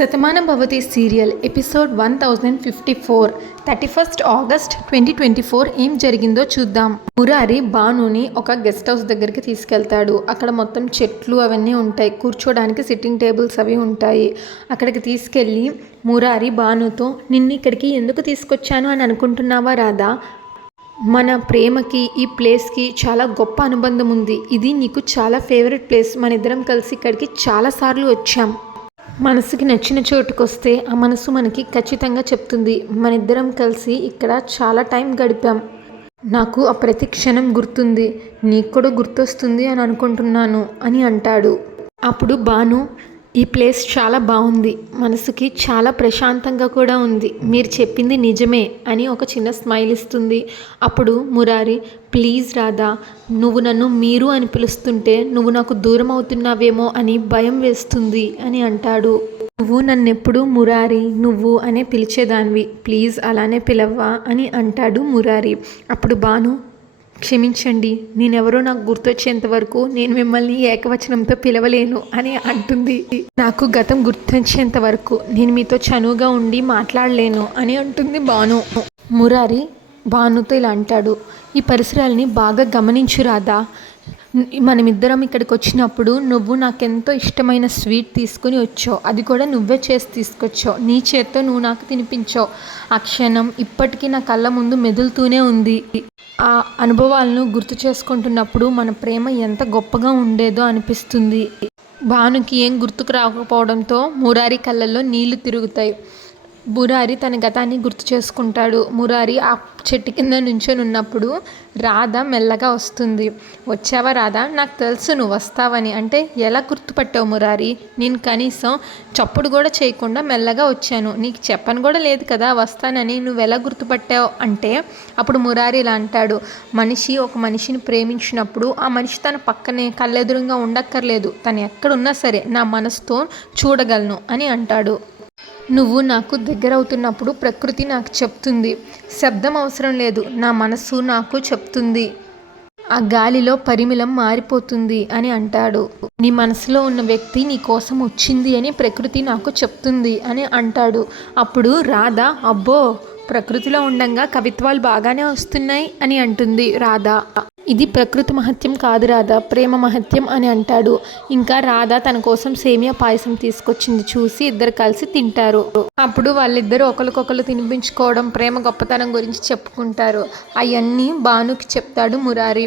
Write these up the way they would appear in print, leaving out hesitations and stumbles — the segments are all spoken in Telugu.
Shatamanam Bhavati serial episode 1054 31st August 2024 ఏం జరిగిందో చూద్దాం. మురారి భానుని ఒక గెస్ట్ హౌస్ దగ్గరికి తీసుకెళ్తాడు. అక్కడ మొత్తం చెట్లు అవన్నీ ఉంటాయి, కూర్చోడానికి సిట్టింగ్ టేబుల్స్ అవి ఉంటాయి. అక్కడికి తీసుకెళ్ళి మురారి భానుతో నిన్ను ఇక్కడికి ఎందుకు తీసుకొచ్చాను అని అనుకుంటున్నావా రాధా? మన ప్రేమకి ఈ ప్లేస్కి చాలా గొప్ప అనుబంధం ఉంది. ఇది నీకు చాలా ఫేవరెట్ ప్లేస్. మన ఇద్దరం కలిసి ఇక్కడికి చాలాసార్లు వచ్చాం. మనసుకి నచ్చిన చోటుకు వస్తే ఆ మనసు మనకి ఖచ్చితంగా చెప్తుంది. మన ఇద్దరం కలిసి ఇక్కడ చాలా టైం గడిపాం. నాకు ఆ ప్రతి క్షణం గుర్తుంది, నీకు కూడా గుర్తొస్తుంది అని అనుకుంటున్నాను అని అంటాడు. అప్పుడు భాను, ఈ ప్లేస్ చాలా బాగుంది, మనసుకి చాలా ప్రశాంతంగా కూడా ఉంది, మీరు చెప్పింది నిజమే అని ఒక చిన్న స్మైల్ ఇస్తుంది. అప్పుడు మురారి, ప్లీజ్ రాధా, నువ్వు నన్ను మీరు అని పిలుస్తుంటే నువ్వు నాకు దూరం అవుతున్నావేమో అని భయం వేస్తుంది అని అంటాడు. నువ్వు నన్నెప్పుడు మురారి నువ్వు అనే పిలిచేదానివి, ప్లీజ్ అలానే పిలవ్వా అని అంటాడు మురారి. అప్పుడు భాను, క్షమించండి, నేనెవరో నాకు గుర్తొచ్చేంత వరకు నేను మిమ్మల్ని ఏకవచనంతో పిలవలేను అని అంటుంది. నాకు గతం గుర్తొచ్చేంత వరకు నేను మీతో చనువుగా ఉండి మాట్లాడలేను అని అంటుంది భాను. మురారి భానుతో ఇలా అంటాడు, ఈ పరిసరాల్ని బాగా గమనించు రాధా. మనమిద్దరం ఇక్కడికి వచ్చినప్పుడు నువ్వు నాకెంతో ఇష్టమైన స్వీట్ తీసుకుని వచ్చావు, అది కూడా నువ్వే చేసి తీసుకొచ్చావు, నీ చేత్తో నువ్వు నాకు తినిపించావు. ఆ క్షణం ఇప్పటికీ నా కళ్ళ ముందు మెదులుతూనే ఉంది. ఆ అనుభవాలను గుర్తు చేసుకుంటున్నప్పుడు మన ప్రేమ ఎంత గొప్పగా ఉండేదో అనిపిస్తుంది. భానుకి ఏం గుర్తుకు రాకపోవడంతో మురారి కళ్ళల్లో నీళ్లు తిరుగుతాయి. మురారి తన గతాన్ని గుర్తు చేసుకుంటాడు. మురారి ఆ చెట్టు కింద నుంచొని ఉన్నప్పుడు రాధ మెల్లగా వస్తుంది. వచ్చావా రాధా, నాకు తెలుసు నువ్వు వస్తావని. అంటే ఎలా గుర్తుపట్టావు మురారి? నేను కనీసం చప్పుడు కూడా చేయకుండా మెల్లగా వచ్చాను, నీకు చెప్పను కూడా లేదు కదా వస్తానని, నువ్వు ఎలా గుర్తుపట్టావు అంటే అప్పుడు మురారి ఇలా అంటాడు, మనిషి ఒక మనిషిని ప్రేమించినప్పుడు ఆ మనిషి తన పక్కనే కళ్ళెదురుగా ఉండక్కర్లేదు, తను ఎక్కడున్నా సరే నా మనసుతో చూడగలను అని అంటాడు. నువ్వు నాకు దగ్గర అవుతున్నప్పుడు ప్రకృతి నాకు చెప్తుంది, శబ్దం అవసరం లేదు, నా మనసు నాకు చెప్తుంది, ఆ గాలిలో పరిమళం మారిపోతుంది అని అంటాడు. నీ మనసులో ఉన్న వ్యక్తి నీ కోసం వచ్చింది అని ప్రకృతి నాకు చెప్తుంది అని అంటాడు. అప్పుడు రాధ, అబ్బో, ప్రకృతిలో ఉండంగా కవిత్వాలు బాగానే వస్తున్నాయి అని అంటుంది రాధ. ఇది ప్రకృతి మహత్యం కాదు రాధా, ప్రేమ మహత్యం అని అంటాడు. ఇంకా రాధ తన కోసం సేమియా పాయసం తీసుకొచ్చింది చూసి ఇద్దరు కలిసి తింటారు. అప్పుడు వాళ్ళిద్దరూ ఒకరికొకరు తినిపించుకోవడం, ప్రేమ గొప్పతనం గురించి చెప్పుకుంటారు. అవన్నీ భానుకి చెప్తాడు మురారి.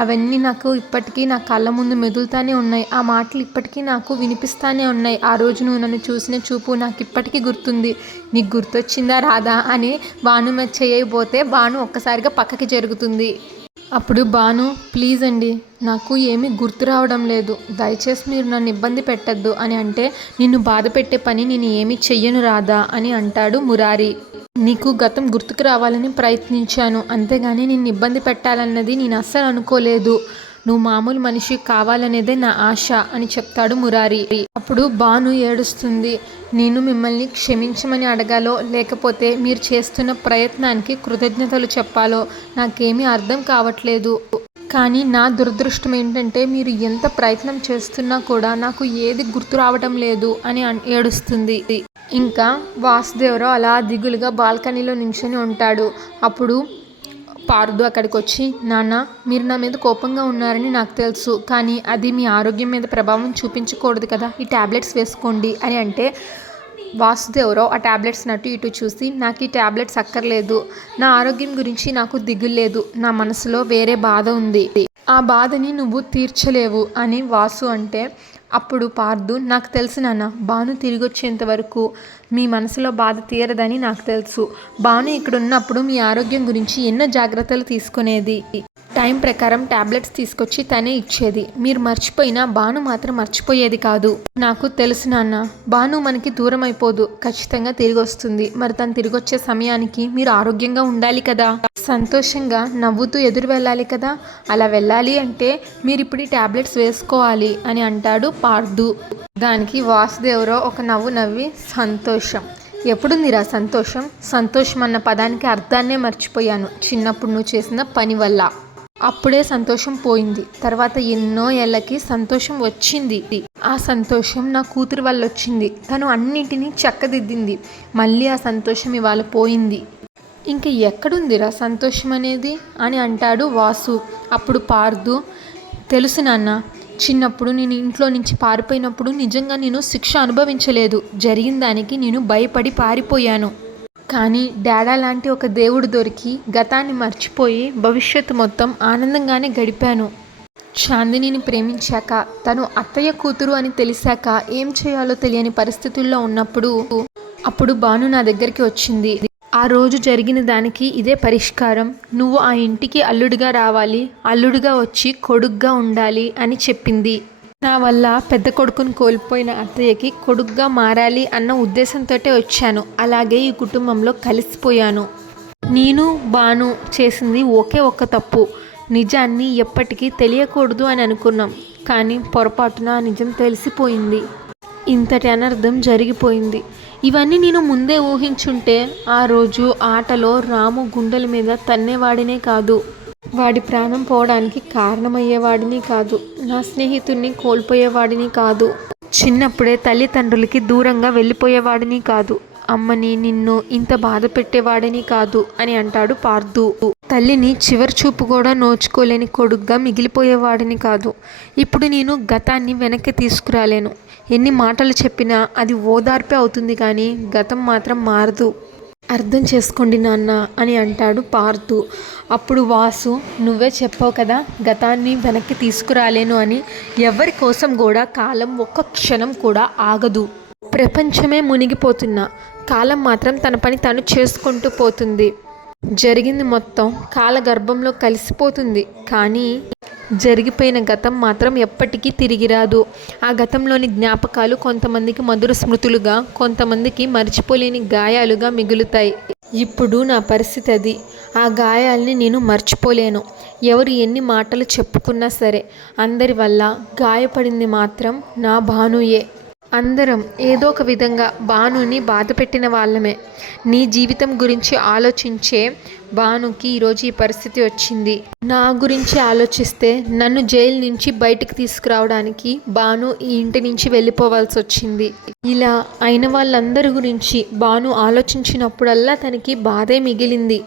అవన్నీ నాకు ఇప్పటికీ నా కళ్ళ ముందు మెదులుతానే ఉన్నాయి, ఆ మాటలు ఇప్పటికీ నాకు వినిపిస్తానే ఉన్నాయి. ఆ రోజు నువ్వు నన్ను చూసిన చూపు నాకు ఇప్పటికీ గుర్తుంది, నీకు గుర్తొచ్చిందా రాధా అని భాను మీద చేయబోతే భాను ఒక్కసారిగా పక్కకి జరుగుతుంది. అప్పుడు భాను, ప్లీజ్ అండి, నాకు ఏమీ గుర్తు రావడం లేదు, దయచేసి మీరు నన్ను ఇబ్బంది పెట్టద్దు అని అంటే, నిన్ను బాధ పెట్టే పని నేను ఏమీ చెయ్యను రాధా అని అంటాడు మురారి. నీకు గతం గుర్తుకు రావాలని ప్రయత్నించాను, అంతేగాని నిన్ను ఇబ్బంది పెట్టాలన్నది నేను అస్సలు అనుకోలేదు, నువ్వు మామూలు మనిషి కావాలనేదే నా ఆశ అని చెప్తాడు మురారి. అప్పుడు భాను ఏడుస్తుంది, నేను మిమ్మల్ని క్షమించమని అడగాలో లేకపోతే మీరు చేస్తున్న ప్రయత్నానికి కృతజ్ఞతలు చెప్పాలో నాకేమీ అర్థం కావట్లేదు, కానీ నా దురదృష్టం ఏంటంటే మీరు ఎంత ప్రయత్నం చేస్తున్నా కూడా నాకు ఏది గుర్తు రావటం లేదు అని ఏడుస్తుంది. ఇంకా వాసుదేవరావు అలా దిగులుగా బాల్కనీలో నించొని ఉంటాడు. అప్పుడు పార్దు అక్కడికి వచ్చి, నాన్న, మీరు నా మీద కోపంగా ఉన్నారని నాకు తెలుసు, కానీ అది మీ ఆరోగ్యం మీద ప్రభావం చూపించకూడదు కదా, ఈ ట్యాబ్లెట్స్ వేసుకోండి అని అంటే వాసుదేవరావు ఆ ట్యాబ్లెట్స్ అటు ఇటు చూసి, నాకు ఈ ట్యాబ్లెట్స్ అక్కర్లేదు, నా ఆరోగ్యం గురించి నాకు దిగులు లేదు, నా మనసులో వేరే బాధ ఉంది, ఆ బాధని నువ్వు తీర్చలేవు అని వాసు అంటే అప్పుడు పార్దు, నాకు తెలుసు నాన్న, భాను తిరిగి వచ్చేంత వరకు మీ మనసులో బాధ తీరదని నాకు తెలుసు, భాను ఇక్కడ ఉన్నప్పుడు మీ ఆరోగ్యం గురించి ఎన్నో జాగ్రత్తలు తీసుకునేది, టైం ప్రకారం ట్యాబ్లెట్స్ తీసుకొచ్చి తనే ఇచ్చేది, మీరు మర్చిపోయినా భాను మాత్రం మర్చిపోయేది కాదు, నాకు తెలుసు నాన్న, భాను మనకి దూరం అయిపోదు, ఖచ్చితంగా తిరిగి వస్తుంది, మరి తను తిరిగి వచ్చే సమయానికి మీరు ఆరోగ్యంగా ఉండాలి కదా, సంతోషంగా నవ్వుతూ ఎదురు వెళ్ళాలి కదా, అలా వెళ్ళాలి అంటే మీరు ఇప్పుడు ఈ ట్యాబ్లెట్స్ వేసుకోవాలి అని అంటాడు పార్దు. దానికి వాసుదేవరావు ఒక నవ్వు నవ్వి, సంతోషం ఎప్పుడుందిరా సంతోషం, సంతోషం అన్న పదానికి అర్థాన్నే మర్చిపోయాను, చిన్నప్పుడు నువ్వు చేసిన పని వల్ల. అప్పుడే సంతోషం పోయింది. తర్వాత ఎన్నో ఏళ్ళకి సంతోషం వచ్చింది. ఆ సంతోషం నా కూతురు వల్ల వచ్చింది. తను అన్నింటినీ చక్కదిద్దింది. మళ్ళీ ఆ సంతోషం ఇవాళ పోయింది. ఇంక ఎక్కడుందిరా సంతోషం అనేది అని అంటాడు వాసు. అప్పుడు పార్దు, తెలుసు నాన్న, చిన్నప్పుడు నేను ఇంట్లో నుంచి పారిపోయినప్పుడు నిజంగా నేను శిక్ష అనుభవించలేదు. జరిగిన దానికి నేను భయపడి పారిపోయాను. కానీ డాడా లాంటి ఒక దేవుడు దొరికి గతాన్ని మర్చిపోయి భవిష్యత్తు మొత్తం ఆనందంగానే గడిపాను. చాందినిని ప్రేమించాక, తను అత్తయ్య కూతురు అని తెలిసాక ఏం చేయాలో తెలియని పరిస్థితుల్లో ఉన్నప్పుడు అప్పుడు భాను నా దగ్గరికి వచ్చింది. ఆ రోజు జరిగిన దానికి ఇదే పరిష్కారం. నువ్వు ఆ ఇంటికి అల్లుడిగా రావాలి, అల్లుడిగా వచ్చి కొడుగ్గా ఉండాలి అని చెప్పింది. నా వల్ల పెద్ద కొడుకుని కోల్పోయిన అత్తయ్యకి కొడుగ్గా మారాలి అన్న ఉద్దేశంతో వచ్చాను. అలాగే ఈ కుటుంబంలో కలిసిపోయాను. నేను భాను చేసింది ఒకే ఒక్క తప్పు. నిజాన్ని ఎప్పటికీ తెలియకూడదు అని అనుకున్నాం. కానీ పొరపాటున నిజం తెలిసిపోయింది. ఇంతటి అనర్థం జరిగిపోయింది. ఇవన్నీ నేను ముందే ఊహించుంటే ఆ రోజు ఆటలో రాము గుండెల మీద తన్నేవాడినే కాదు, వాడి ప్రాణం పోవడానికి కారణమయ్యేవాడిని కాదు, నా స్నేహితుడిని కోల్పోయేవాడిని కాదు, చిన్నప్పుడే తల్లిదండ్రులకి దూరంగా వెళ్ళిపోయేవాడిని కాదు, అమ్మని నిన్ను ఇంత బాధ పెట్టేవాడిని కాదు అని అంటాడు పార్దు. తల్లిని చివరి చూపు కూడా నోచుకోలేని కొడుగ్గా మిగిలిపోయేవాడిని కాదు. ఇప్పుడు నేను గతాన్ని వెనక్కి తీసుకురాలేను. ఎన్ని మాటలు చెప్పినా అది ఓదార్పే అవుతుంది, కానీ గతం మాత్రం మారదు. అర్థం చేసుకోండి నాన్న అని అంటాడు పార్దు. అప్పుడు వాసు, నువ్వే చెప్పావు కదా గతాన్ని వెనక్కి తీసుకురాలేను అని. ఎవరి కోసం కూడా కాలం ఒక్క క్షణం కూడా ఆగదు. ప్రపంచమే మునిగిపోతున్నా కాలం మాత్రం తన పని తను చేసుకుంటూ పోతుంది. జరిగింది మొత్తం కాలగర్భంలో కలిసిపోతుంది. కానీ జరిగిపోయిన గతం మాత్రం ఎప్పటికీ తిరిగి రాదు. ఆ గతంలోని జ్ఞాపకాలు కొంతమందికి మధుర స్మృతులుగా, కొంతమందికి మర్చిపోలేని గాయాలుగా మిగులుతాయి. ఇప్పుడు నా పరిస్థితి అది. ఆ గాయాల్ని నేను మర్చిపోలేను. ఎవరు ఎన్ని మాటలు చెప్పుకున్నా సరే, అందరి వల్ల గాయపడింది మాత్రం నా భానుయే. అందరం ఏదో ఒక విధంగా భానుని బాధ పెట్టిన వాళ్ళమే. నీ జీవితం గురించి ఆలోచించే భానుకి ఈరోజు ఈ పరిస్థితి వచ్చింది. నా గురించి ఆలోచిస్తే నన్ను జైలు నుంచి బయటకు తీసుకురావడానికి భాను ఈ ఇంటి నుంచి వెళ్ళిపోవాల్సి వచ్చింది. ఇలా అయిన వాళ్ళందరి గురించి భాను ఆలోచించినప్పుడల్లా తనకి బాధే మిగిలింది.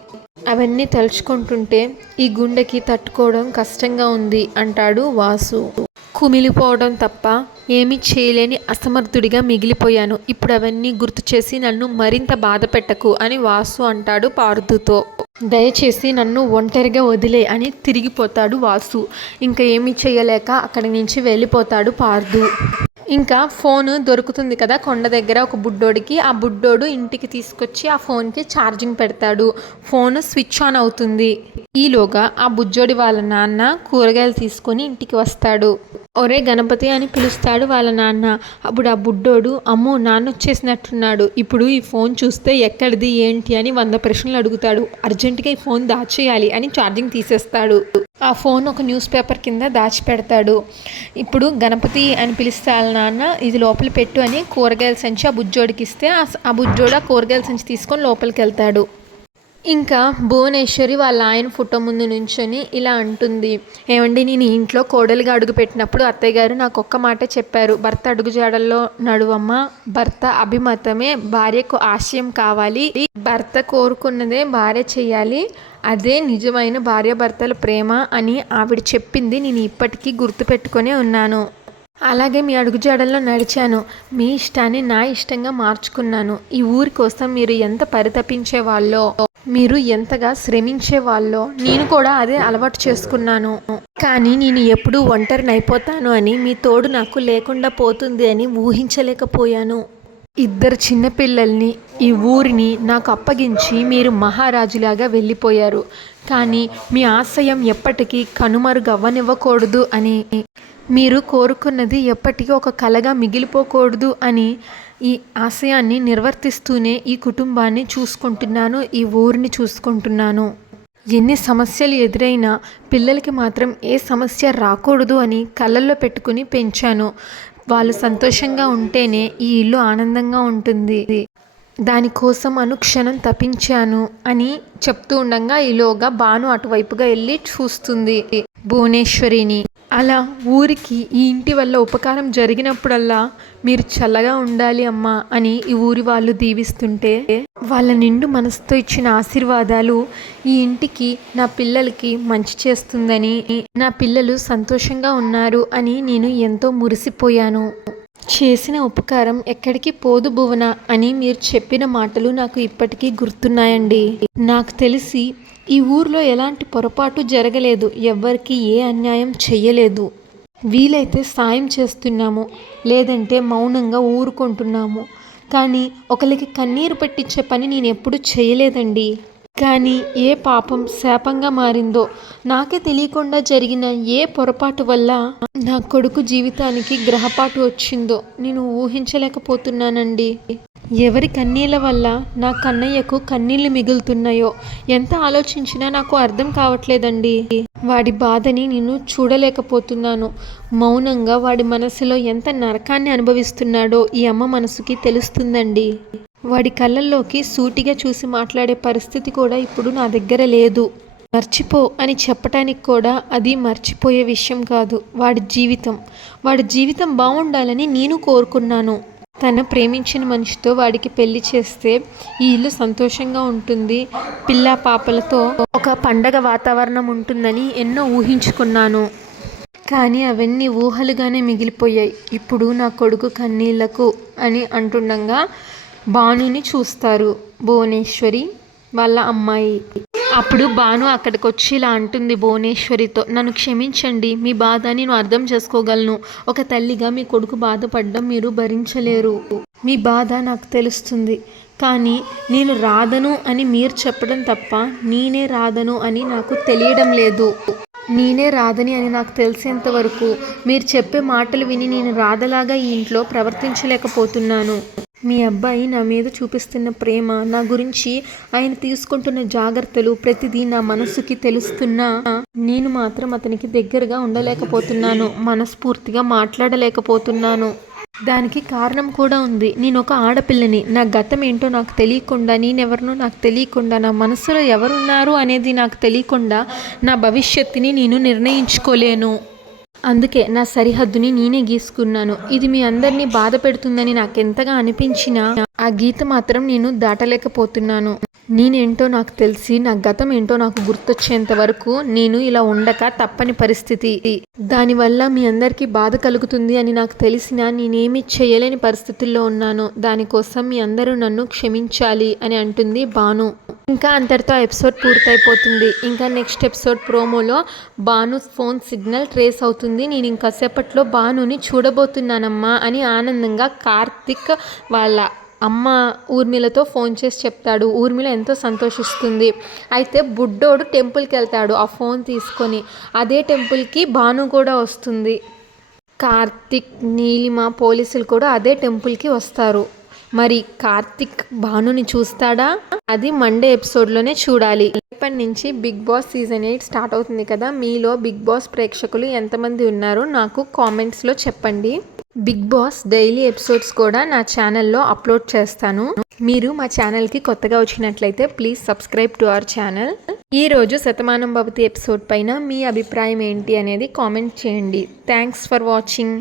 అవన్నీ తలుచుకుంటుంటే ఈ గుండెకి తట్టుకోవడం కష్టంగా ఉంది అంటాడు వాసు. కుమిలిపోవడం తప్ప ఏమీ చేయలేని అసమర్థుడిగా మిగిలిపోయాను. ఇప్పుడు అవన్నీ గుర్తు చేసి నన్ను మరింత బాధ పెట్టకు అని వాసు అంటాడు పార్దుతో. దయచేసి నన్ను ఒంటరిగా వదిలే అని తిరిగిపోతాడు వాసు. ఇంకా ఏమీ చేయలేక అక్కడి నుంచి వెళ్ళిపోతాడు పార్దు. ఇంకా ఫోను దొరుకుతుంది కదా కొండ దగ్గర ఒక బుడ్డోడికి. ఆ బుడ్డోడు ఇంటికి తీసుకొచ్చి ఆ ఫోన్కి ఛార్జింగ్ పెడతాడు. ఫోన్ స్విచ్ ఆన్ అవుతుంది. ఈలోగా ఆ బుజ్జోడి వాళ్ళ నాన్న కూరగాయలు తీసుకొని ఇంటికి వస్తాడు. ఒరే గణపతి అని పిలుస్తాడు వాళ్ళ నాన్న. అప్పుడు ఆ బుడ్డోడు, అమ్మో నాన్న వచ్చేసినట్టున్నాడు, ఇప్పుడు ఈ ఫోన్ చూస్తే ఎక్కడిది ఏంటి అని 100 ప్రశ్నలు అడుగుతాడు. అర్జెంటుగా ఈ ఫోన్ దాచేయాలి అని ఛార్జింగ్ తీసేస్తాడు. ఆ ఫోన్ ఒక న్యూస్ పేపర్ కింద దాచిపెడతాడు. ఇప్పుడు గణపతి అని పిలిస్తే వాళ్ళ నాన్న, ఇది లోపల పెట్టు అని కూరగాయల సంచి ఆ బుజ్జోడికి ఇస్తే ఆ బుజ్జోడు ఆ కూరగాయల సంచి తీసుకొని లోపలికి వెళ్తాడు. ఇంకా భువనేశ్వరి వాళ్ళ ఆయన ఫోటో ముందు నుంచొని ఇలా అంటుంది, ఏమండి నేను ఇంట్లో కోడలిగా అడుగు పెట్టినప్పుడు అత్తయ్య గారు నాకు ఒక్క మాట చెప్పారు, భర్త అడుగుజాడల్లో నడువమ్మ, భర్త అభిమతమే భార్యకు ఆశయం కావాలి, భర్త కోరుకున్నదే భార్య చేయాలి, అదే నిజమైన భార్యాభర్తల ప్రేమ అని ఆవిడ చెప్పింది నేను ఇప్పటికీ గుర్తుపెట్టుకునే ఉన్నాను. అలాగే మీ అడుగుజాడల్లో నడిచాను. మీ ఇష్టాన్ని నా ఇష్టంగా మార్చుకున్నాను. ఈ ఊరి కోసం మీరు ఎంత పరితపించే వాళ్ళో, మీరు ఎంతగా శ్రమించే వాళ్ళో నేను కూడా అదే అలవాటు చేసుకున్నాను. కానీ నేను ఎప్పుడూ ఒంటరిని అయిపోతాను అని, మీ తోడు నాకు లేకుండా పోతుంది అని ఊహించలేకపోయాను. 2 చిన్నపిల్లల్ని, ఈ ఊరిని నాకు అప్పగించి మీరు మహారాజులాగా వెళ్ళిపోయారు. కానీ మీ ఆశయం ఎప్పటికీ కనుమరుగవ్వనివ్వకూడదు అని, మీరు కోరుకున్నది ఎప్పటికీ ఒక కలగా మిగిలిపోకూడదు అని ఈ ఆశయాన్ని నిర్వర్తిస్తూనే ఈ కుటుంబాన్ని చూసుకుంటున్నాను, ఈ ఊరిని చూసుకుంటున్నాను. ఎన్ని సమస్యలు ఎదురైనా పిల్లలకి మాత్రం ఏ సమస్య రాకూడదు అని కళ్ళల్లో పెట్టుకుని పెంచాను. వాళ్ళు సంతోషంగా ఉంటేనే ఈ ఇల్లు ఆనందంగా ఉంటుంది. దానికోసం అనుక్షణం తపించాను అని చెప్తూ ఉండగా ఈలోగా భాను అటువైపుగా వెళ్ళి చూస్తుంది భువనేశ్వరిని. అలా ఊరికి ఈ ఇంటి వల్ల ఉపకారం జరిగినప్పుడల్లా మీరు చల్లగా ఉండాలి అమ్మా అని ఈ ఊరి వాళ్ళు దీవిస్తుంటే వాళ్ళ నిండు మనసుతో ఇచ్చిన ఆశీర్వాదాలు ఈ ఇంటికి నా పిల్లలకి మంచి చేస్తుందని, నా పిల్లలు సంతోషంగా ఉన్నారు అని నేను ఎంతో మురిసిపోయాను. చేసిన ఉపకారం ఎక్కడికి పోదు భువన అని మీరు చెప్పిన మాటలు నాకు ఇప్పటికీ గుర్తున్నాయండి. నాకు తెలిసి ఈ ఊర్లో ఎలాంటి పొరపాటు జరగలేదు, ఎవ్వరికి ఏ అన్యాయం చెయ్యలేదు. వీలైతే సాయం చేస్తున్నాము, లేదంటే మౌనంగా ఊరుకుంటున్నాము. కానీ ఒకరికి కన్నీరు పెట్టించే పని నేను ఎప్పుడు చేయలేదండి. కానీ ఏ పాపం శాపంగా మారిందో, నాకే తెలియకుండా జరిగిన ఏ పొరపాటు వల్ల నా కొడుకు జీవితానికి గ్రహపాటు వచ్చిందో నేను ఊహించలేకపోతున్నానండి. ఎవరి కన్నీళ్ళ వల్ల నా కన్నయ్యకు కన్నీళ్లు మిగులుతున్నాయో ఎంత ఆలోచించినా నాకు అర్థం కావట్లేదండి. వాడి బాధని నేను చూడలేకపోతున్నాను. మౌనంగా వాడి మనసులో ఎంత నరకాన్ని అనుభవిస్తున్నాడో ఈ అమ్మ మనసుకి తెలుస్తుందండి. వాడి కళ్ళల్లోకి సూటిగా చూసి మాట్లాడే పరిస్థితి కూడా ఇప్పుడు నా దగ్గర లేదు. మర్చిపో అని చెప్పటానికి కూడా అది మర్చిపోయే విషయం కాదు. వాడి జీవితం బాగుండాలని నేను కోరుకున్నాను. తన ప్రేమించిన మనిషితో వాడికి పెళ్లి చేస్తే ఈ ఇల్లు సంతోషంగా ఉంటుంది, పిల్ల పాపలతో ఒక పండగ వాతావరణం ఉంటుందని ఎన్నో ఊహించుకున్నాను. కానీ అవన్నీ ఊహలుగానే మిగిలిపోయాయి. ఇప్పుడు నా కొడుకు కన్నీళ్లకు అని అంటుండగా భానుని చూస్తారు భువనేశ్వరి వాళ్ళ అమ్మాయి. అప్పుడు భాను అక్కడికి వచ్చి ఇలా అంటుంది భువనేశ్వరితో, నన్ను క్షమించండి, మీ బాధ నేను అర్థం చేసుకోగలను. ఒక తల్లిగా మీ కొడుకు బాధపడడం మీరు భరించలేరు. మీ బాధ నాకు తెలుస్తుంది. కానీ నేను రాదను అని మీరు చెప్పడం తప్ప నేనే రాదను అని నాకు తెలియడం లేదు. నేనే రాదని అని నాకు తెలిసేంత వరకు మీరు చెప్పే మాటలు విని నేను రాధలాగా ఈ ఇంట్లో ప్రవర్తించలేకపోతున్నాను. మీ అబ్బాయి నా మీద చూపిస్తున్న ప్రేమ, నా గురించి ఆయన తీసుకుంటున్న జాగ్రత్తలు ప్రతిదీ నా మనసుకి తెలుస్తున్నా నేను మాత్రం అతనికి దగ్గరగా ఉండలేకపోతున్నాను, మనస్ఫూర్తిగా మాట్లాడలేకపోతున్నాను. దానికి కారణం కూడా ఉంది. నేను ఒక ఆడపిల్లని. నా గతం ఏంటో నాకు తెలియకుండా, నేనెవరినో నాకు తెలియకుండా, నా మనసులో ఎవరున్నారు అనేది నాకు తెలియకుండా నా భవిష్యత్తుని నేను నిర్ణయించుకోలేను. అందుకే నా సరిహద్దుని నేనే గీసుకున్నాను. ఇది మీ అందరినీ బాధ పెడుతుందని నాకెంతగా అనిపించినా ఆ గీత మాత్రం నేను దాటలేకపోతున్నాను. నేనేంటో నాకు తెలిసి, నా గతం ఏంటో నాకు గుర్తొచ్చేంత వరకు నేను ఇలా ఉండక తప్పని పరిస్థితి. దానివల్ల మీ అందరికీ బాధ కలుగుతుంది అని నాకు తెలిసినా నేనేమీ చేయలేని పరిస్థితుల్లో ఉన్నాను. దానికోసం మీ అందరూ నన్ను క్షమించాలి అని అంటుంది భాను. ఇంకా అంతటితో ఎపిసోడ్ పూర్తయిపోతుంది. ఇంకా నెక్స్ట్ ఎపిసోడ్ ప్రోమోలో భాను ఫోన్ సిగ్నల్ ట్రేస్ అవుతుంది. నేను ఇంకాసేపట్లో భానుని చూడబోతున్నానమ్మా అని ఆనందంగా కార్తిక్ వాళ్ళ అమ్మ ఊర్మిళతో ఫోన్ చేసి చెప్తాడు. ఊర్మిళ ఎంతో సంతోషిస్తుంది. అయితే బుడ్డోడు టెంపుల్కి వెళ్తాడు ఆ ఫోన్ తీసుకొని. అదే టెంపుల్కి భాను కూడా వస్తుంది. కార్తిక్, నీలిమ, పోలీసులు కూడా అదే టెంపుల్కి వస్తారు. మరి కార్తిక్ భానుని చూస్తాడా? అది మండే ఎపిసోడ్లోనే చూడాలి. రేపటి నుంచి బిగ్ బాస్ సీజన్ 8 స్టార్ట్ అవుతుంది కదా. మీలో బిగ్ బాస్ ప్రేక్షకులు ఎంతమంది ఉన్నారో నాకు కామెంట్స్లో చెప్పండి. బిగ్ బాస్ డైలీ ఎపిసోడ్స్ కూడా నా ఛానల్లో అప్లోడ్ చేస్తాను. మీరు మా ఛానల్కి కొత్తగా వచ్చినట్లయితే please subscribe to our channel. ఈరోజు శతమానం భవతి ఎపిసోడ్ పైన మీ అభిప్రాయం ఏంటి అనేది కామెంట్ చేయండి. Thanks for watching.